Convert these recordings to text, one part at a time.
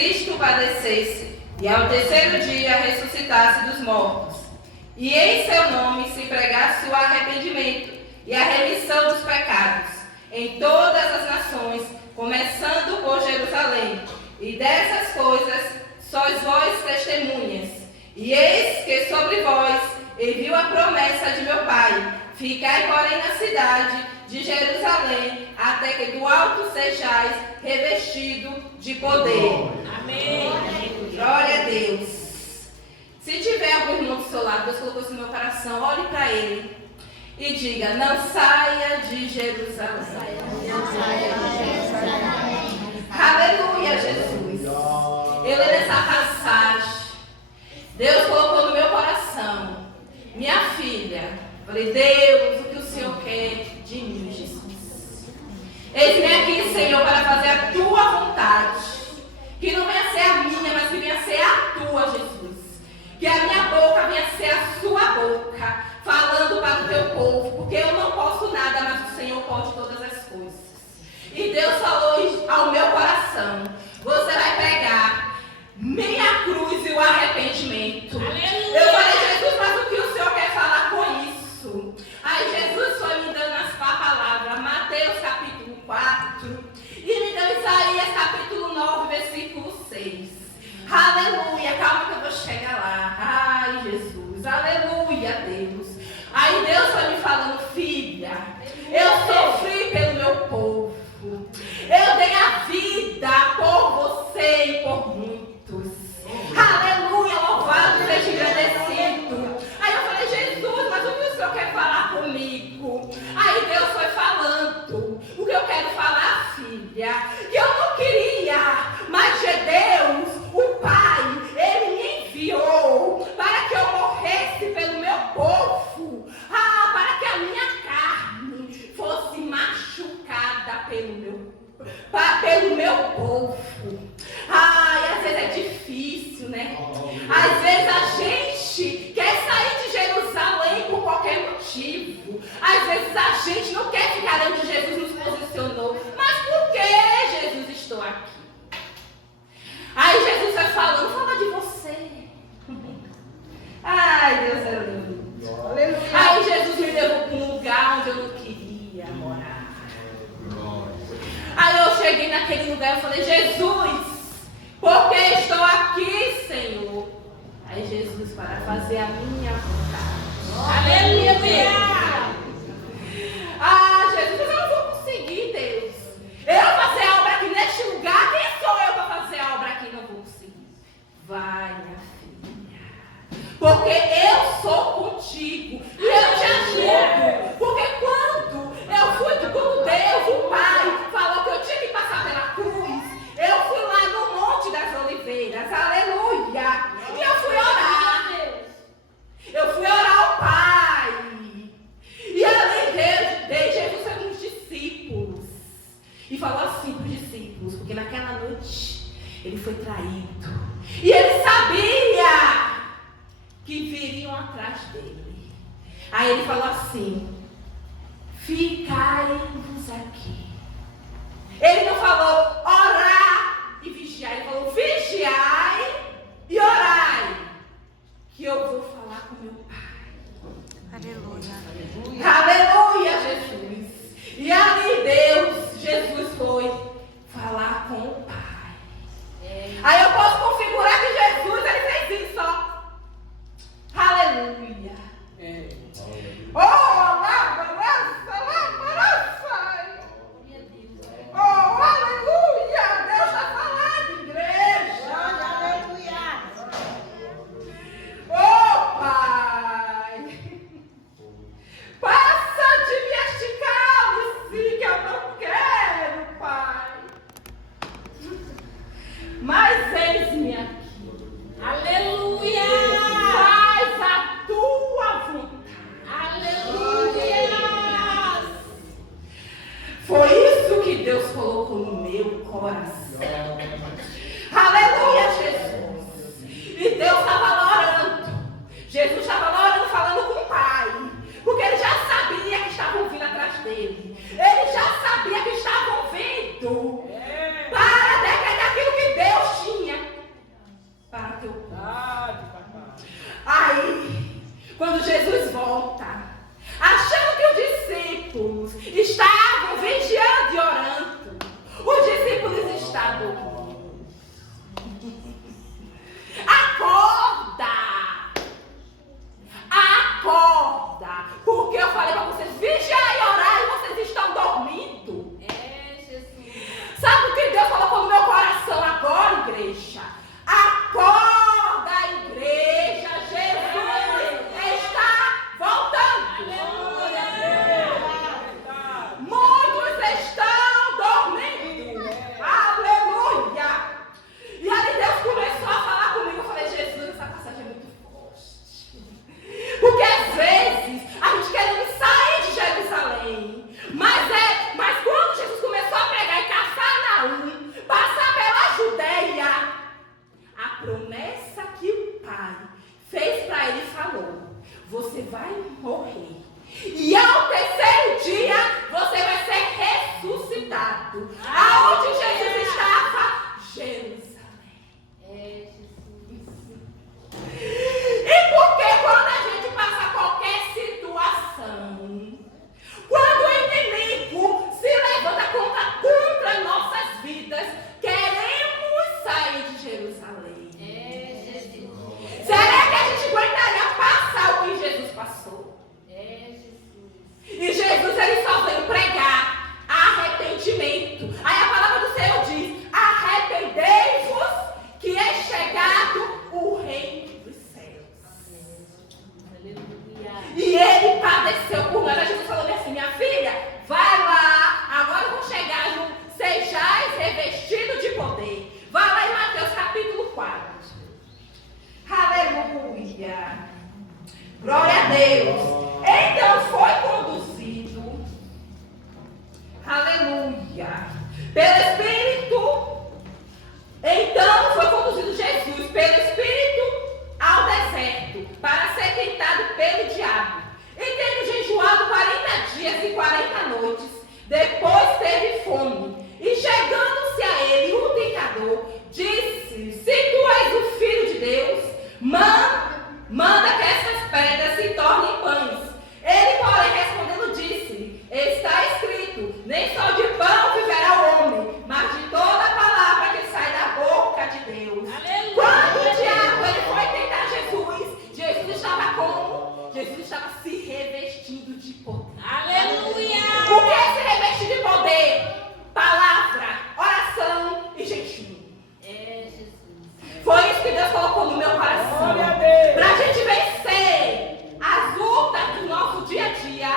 Cristo padecesse e ao terceiro dia ressuscitasse dos mortos, e em seu nome se pregasse o arrependimento e a remissão dos pecados em todas as nações, começando por Jerusalém. E dessas coisas sois vós testemunhas. E eis que sobre vós envio a promessa de meu Pai. Ficai, porém, na cidade de Jerusalém, até que do alto sejais revestido de poder. Amém. Glória a Deus. Se tiver algum irmão do seu lado, Deus colocou isso no meu coração, olhe para ele e diga: não saia de Jerusalém. Não saia de Jerusalém. Aleluia, Jesus. Eu leio nessa passagem. Deus colocou no meu coração: minha filha. Falei: Deus, o que o Senhor quer de mim, Jesus? Eis-me aqui, Senhor, para fazer a tua vontade. Que não venha ser a minha, mas que venha ser a tua, Jesus. Que a minha boca venha ser a sua boca, falando para o teu povo, porque eu não posso nada, mas o Senhor pode todas as coisas. E Deus falou ao meu coração: você vai pegar minha cruz e o arrependimento. Aleluia. Eu falei: Jesus, mas o que o Senhor quer falar com isso? Aí Jesus foi me dando as palavras, Mateus capítulo 4, e me deu Isaías capítulo 9, versículo 6. Aleluia, calma que eu vou chegar lá. Ai, Jesus, aleluia, Deus. Aí Deus foi me falando: filha, eu sofri pelo meu povo. Eu dei a vida por você e por muitos. Aleluia, louvado seja agradecido. Aí eu falei: Jesus, mas o que o Senhor quer falar comigo? Aí Deus foi falando: o que eu quero falar, filha, que eu não queria, mas de Deus, o Pai, Ele me enviou para que eu morresse pelo meu povo, para que a minha carne fosse machucada pelo meu povo. Ai, às vezes é difícil, né? Às vezes a gente quer sair de Jerusalém por qualquer motivo. Às vezes a gente não quer ficar onde Jesus nos posicionou. Mas por que, Jesus, estou aqui? Aí Jesus vai falando: fala de você. Ai, Deus é lindo. Aí Jesus me levou para um lugar onde eu não queria morar. Aí eu cheguei naquele lugar e falei: Jesus, por que estou aqui, Senhor? Aí Jesus: para fazer a minha vontade. Aleluia! Ah, Jesus, mas eu não vou conseguir, Deus. Eu vou fazer a obra aqui neste lugar. Quem sou eu para fazer a obra aqui? Não vou conseguir. Vai, minha filha, porque eu sou contigo e eu te ajudo. Porque quando Deus, o Pai, falou que eu tinha que passar pela cruz, eu fui lá no Monte das Oliveiras, aleluia, e eu fui orar. Eu fui orar ao Pai. E além dele, Jesus foi com os discípulos e falou assim para os discípulos, porque naquela noite ele foi traído e ele sabia que viriam atrás dele. Aí ele falou assim: ficai-vos aqui. Ele não falou orar e vigiar, ele falou vigiai e orai, que eu vou falar com meu Pai. Aleluia. Aleluia, Jesus. E ali Jesus foi falar com o Pai. Aí eu posso configurar que Jesus, ele fez isso, ó. Aleluia. Oh, oh, aleluia. Deus está falando, igreja. Jerusalém. Será que a gente aguentaria passar o que Jesus passou? E Jesus, ele só veio pregar arrependimento. Aí a palavra do Senhor diz: arrependei-vos, que é chegado o reino dos céus. E ele padeceu por nós. Jesus falou assim: minha filha, vai lá, agora eu vou chegar junto, sejais revestidos de poder. Vai lá em Mateus capítulo 4. Aleluia. Glória a Deus. Então foi conduzido, aleluia, pelo Espírito. Então foi conduzido Jesus pelo Espírito ao deserto para ser tentado pelo diabo. E tendo jejuado 40 dias e 40 noites, depois teve fome. E chegando-se a ele um tentador, disse: se tu és o Filho de Deus, manda que essas pedras se tornem pães. Ele, porém, respondendo, disse: está escrito, nem só de pão viverá o homem, mas de toda a palavra que sai da boca de Deus. Aleluia. Quando o diabo ele foi tentar Jesus estava como? Jesus estava se revestindo de poder. Aleluia! O que é se revestir de poder? Palavra, oração e jejum. Foi isso que Deus colocou no meu coração. Para a gente vencer as lutas do nosso dia a dia.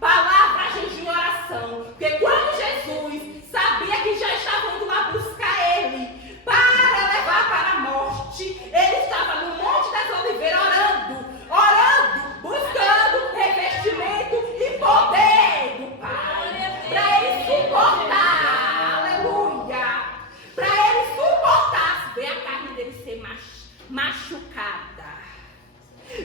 Palavra, jejum e oração. Porque quando Jesus sabia que já estavam indo lá buscar ele para levar para a morte, ele estava no Monte das Oliveiras orando, buscando revestimento e poder do Pai. Para ele suportar, aleluia. Para ele suportar, ver a carne dele ser machucada.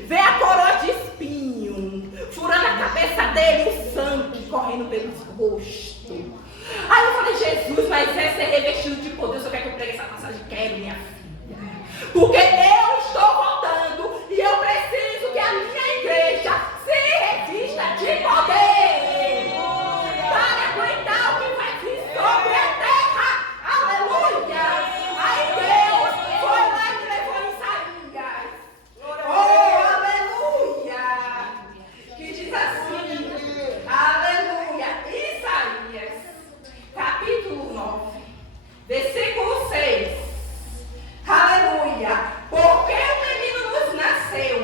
Ver a coroa de espinho, furando a cabeça dele, o sangue correndo pelos rostos. Aí eu falei: Jesus, mas esse é revestido de poder. Eu quero que eu pregue essa passagem. Quero, minha filha. Porque eu estou voltando e eu preciso que a minha igreja se revista de poder. Para aguentar o que vai vir sobre a terra. Aleluia. Aí Deus foi lá e levou Isaías. Oh, aleluia. Que diz assim, aleluia. Isaías, capítulo 9, versículo 6. Aleluia. Porque um menino nos nasceu,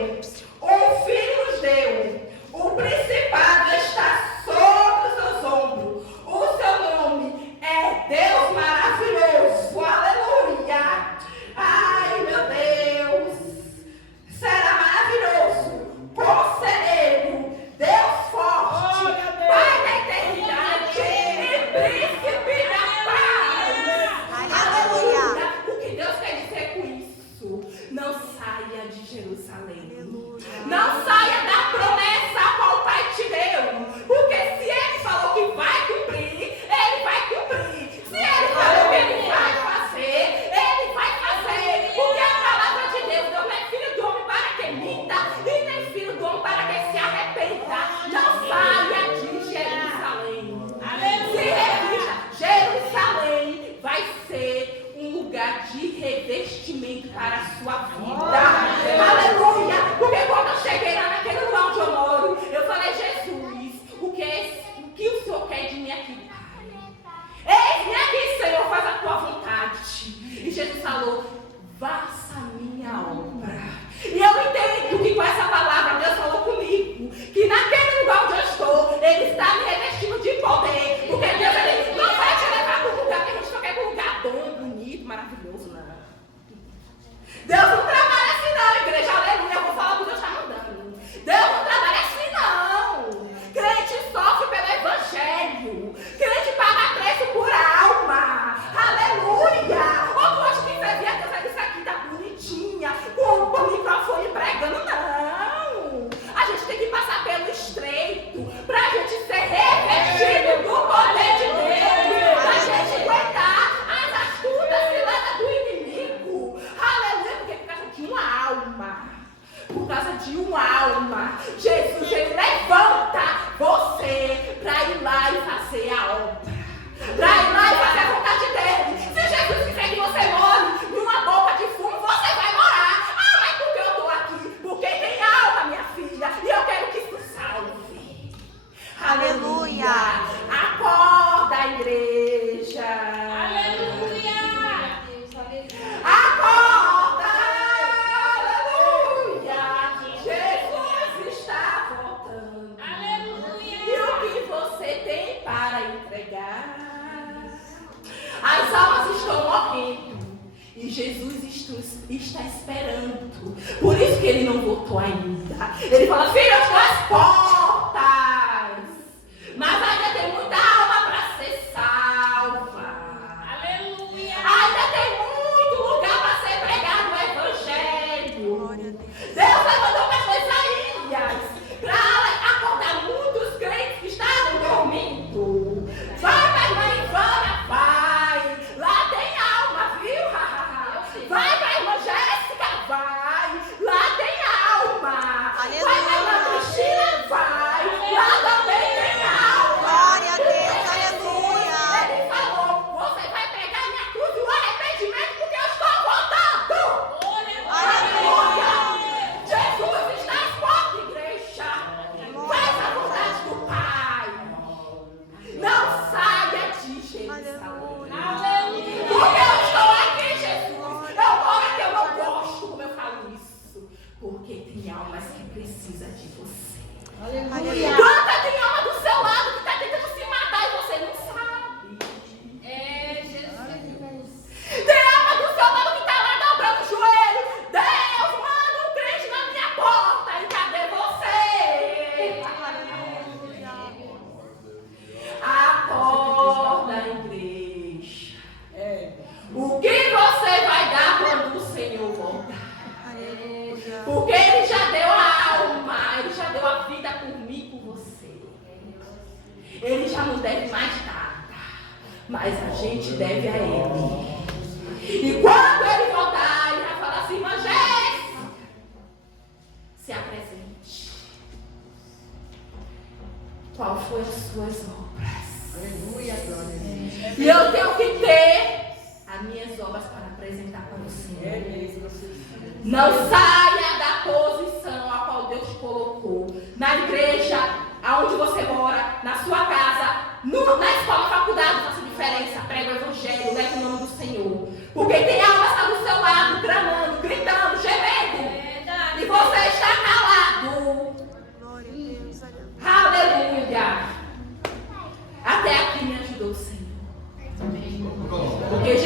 um filho nos deu, o principado está sobre os seus ombros. O seu nome é Deus maravilhoso. Aleluia. Ai, meu Deus. Será maravilhoso, conselheiro, Deus forte, Pai da eternidade e príncipe da paz. Aleluia. O que Deus quer dizer com isso? Não saia de Jerusalém. Não saia da promessa a qual o Pai te deu. Porque se Ele falou que vai cumprir, Ele vai cumprir. Se Ele falou que Ele vai fazer, Ele vai fazer. Porque a palavra de Deus não é filho do homem para que minta, e nem filho do homem para que se arrependa. Não saia de Jerusalém. Se revista. Jerusalém vai ser um lugar de revestimento para a sua vida. Aleluia. Porque quando eu cheguei lá naquele lugar onde eu moro, eu falei: Jesus, o que o Senhor quer de mim aqui, Pai? Eis-me aqui, Senhor, faz a tua vontade. E Jesus falou: faça a minha obra. E eu entendo que com essa palavra Deus falou comigo, que naquele lugar onde eu estou, Ele está me revestindo de poder. Porque Deus, Ele não vai te levar para um lugar que a gente não quer, para um lugar bom, bonito, maravilhoso, não. Deus não trabalha assim não, igreja, aleluia. Eu vou falar o que Deus está mandando. Deus não trabalha assim não. Crente sofre pelo evangelho. Crente paga preço por alma. Aleluia. Ou tu acha que vai vir a Deus, isso aqui tá bonitinha, com o microfone pregando? Não. A gente tem que passar pelo estreito pra gente ser revestido do poder de Deus. Pra gente aguentar as astutas ciladas do inimigo. Aleluia. Porque fica Jesus está esperando. Por isso que ele não voltou ainda. Ele fala: filho, eu estou às portas. Mas ainda tem muita alma para ser salva. Aleluia. Ainda tem muito lugar para ser pregado o evangelho. Deus levantou para Isaías para acordar muitos crentes que estavam dormindo. Vai para a irmã Ivana, vai. Lá tem alma, viu? Vai para a irmã Jéssica, vai. Lá tem alma. Aleluia. Vai para a irmã Cristina, vai. Lá também tem alma. Glória a Deus, aleluia. Ele falou: você vai pegar minha cruz e o arrependimento porque eu estou voltando. Aleluia. Jesus está às portas, igreja. Faz a vontade do Pai. Não saia de Jerusalém. Aleluia. Porque eu estou aqui, Jesus. Eu moro aqui, eu não gosto como eu falo isso. Porque tem almas que precisam de você. Aleluia. Quanta tem alma do seu lado que está tentando se matar e você não sabe. É, Jesus. Tem alma do seu lado que está lá dobrando o joelho. Deus, manda um crente na minha porta. E cadê você? Acorda, igreja. O que você vai dar quando o Senhor voltar? Aleluia. Porque Ele já deu a alma, Ele já deu a vida por mim e por você. Ele já não deve mais nada, mas a gente deve a Ele. E quando Ele voltar, Ele vai falar assim: irmã Jéssica, se apresente. Qual foi as suas obras? Aleluia, glória. E eu tenho que ter as minhas obras para apresentar para o Senhor. Não saia da posição a qual Deus te colocou. Na igreja, aonde você mora, na sua casa, na escola, faculdade, faça diferença. Prega o evangelho, leve o nome do Senhor. Porque tem alma que está do seu lado, tramando, gritando, gemendo. E você está calado. Glória a Deus, Aleluia. Até aqui me ajudou o Senhor. Porque